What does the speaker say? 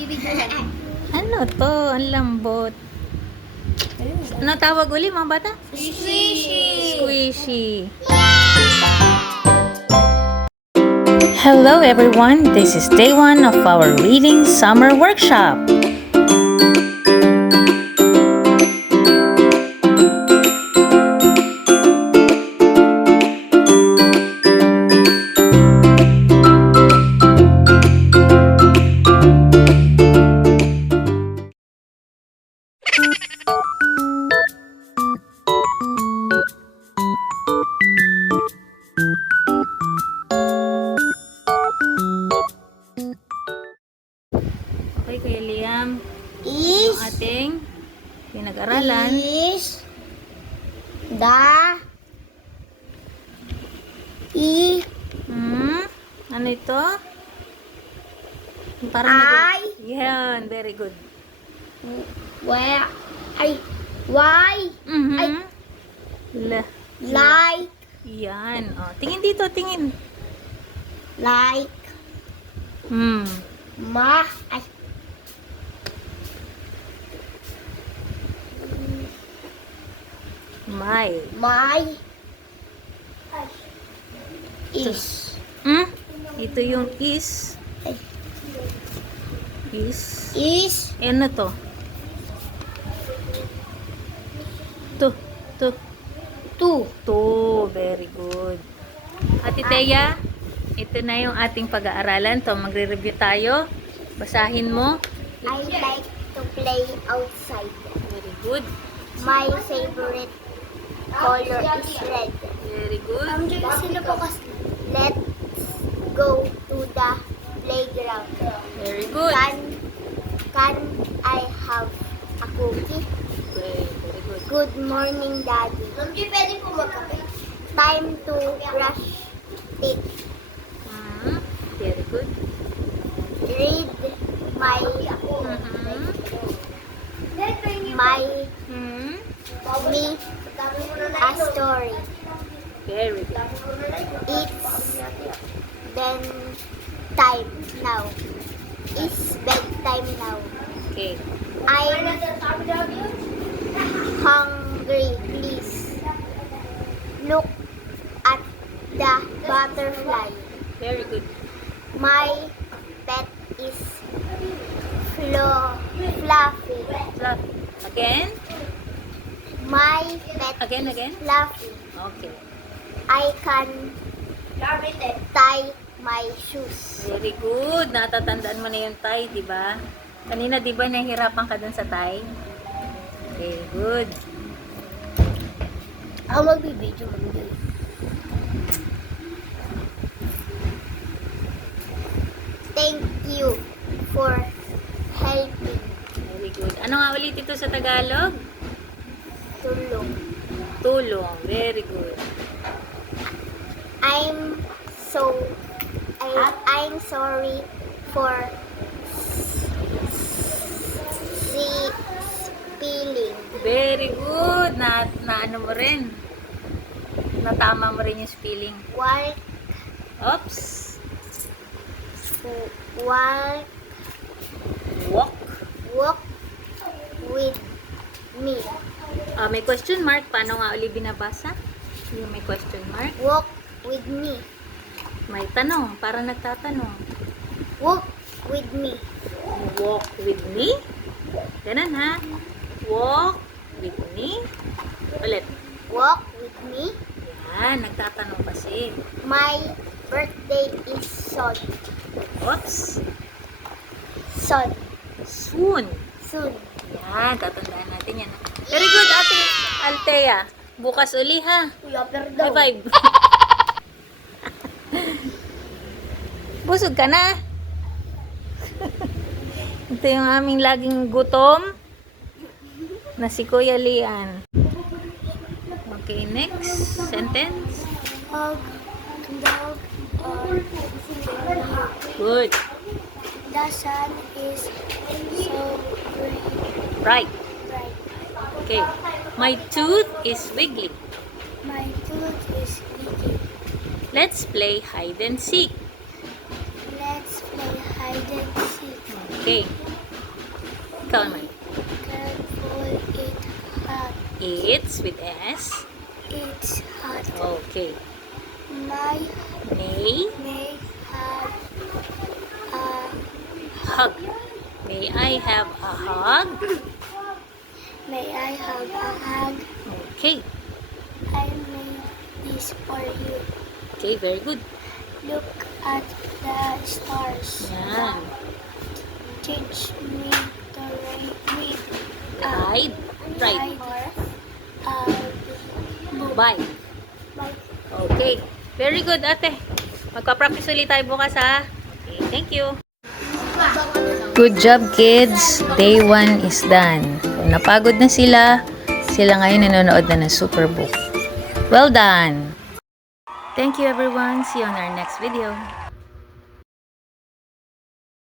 Ano to? Ang lambot. Ano tawag uli mga bata? Squishy. Squishy. Hello everyone, this is day 1 of our reading summer workshop. Okay, Kuya Liam, yung ating pinag-aralan. Is the Ano ito? Parang yan, very good. why like Yan. Oh, tingin dito, tingin. like Hmm. my My. is Ito yung is. Is. is Ano to? To. two. Very good. Ate Teya, ito na yung ating pag-aaralan. To, magre-review tayo. Basahin mo. I like to play outside. Very good. My favorite color is red. Very good. Let's go to the playground. Very good. Can I have a cookie? Very good. Good morning, Daddy. Pwede po magkape. Time to brush teeth. Very good. Read my me a story. Very good. It's bedtime now. Okay. I'm hungry, please. Look at the butterfly. Very good. My pet is fluffy. Again? My pet Again. is fluffy. Okay. I can tie my shoes. Very good. Natatandaan mo na yung tie, di ba? Kanina, di ba, nahihirapan ka dun sa tie? Okay, good. Ako magbibideo mo. Thank you for helping. Very good. Ano nga ulit ito sa Tagalog? Tulong. Tulong. Very good. I'm sorry for spilling. Very good. Na ano mo rin? Natama mo rin yung spelling. Walk Oops. Walk. with me. May question mark. Paano nga uli binabasa? Yung may question mark. Walk with me. May tanong. Parang nagtatanong. Walk with me. Walk with me. Ganun ha. Walk with me. Ulit. Walk with me. Yan. Nagtatanong kasi. My birthday is soon. Oops. Soon. Soon. Yan. Tatandaan natin yan. Very good, Ate Althea. Bukas uli ha. High five. Busog ka na. Ito yung aming laging gutom na si Kuya Lian. Okay, next sentence. Dog are Good. the sun is so Right. bright. Okay. My tooth is wiggly. My tooth is leaking. Let's play hide and seek. Let's play hide and seek. Okay. Ikaw naman. Careful, it hot. It's with S. It's hot. Okay. My May have a hug. May I have a hug? may I have a hug? Okay. I made this for you. Okay, very good. Look at the stars. Yan. Teach me to read. Ride. Ride. Bike. Okay. Very good, ate. Magpa-practice ulit tayo bukas, ha? Okay, thank you. Good job, kids. Day 1 is done. Kung napagod na sila, sila ngayon nanonood na ng Superbook. Well done! Thank you, everyone. See you on our next video.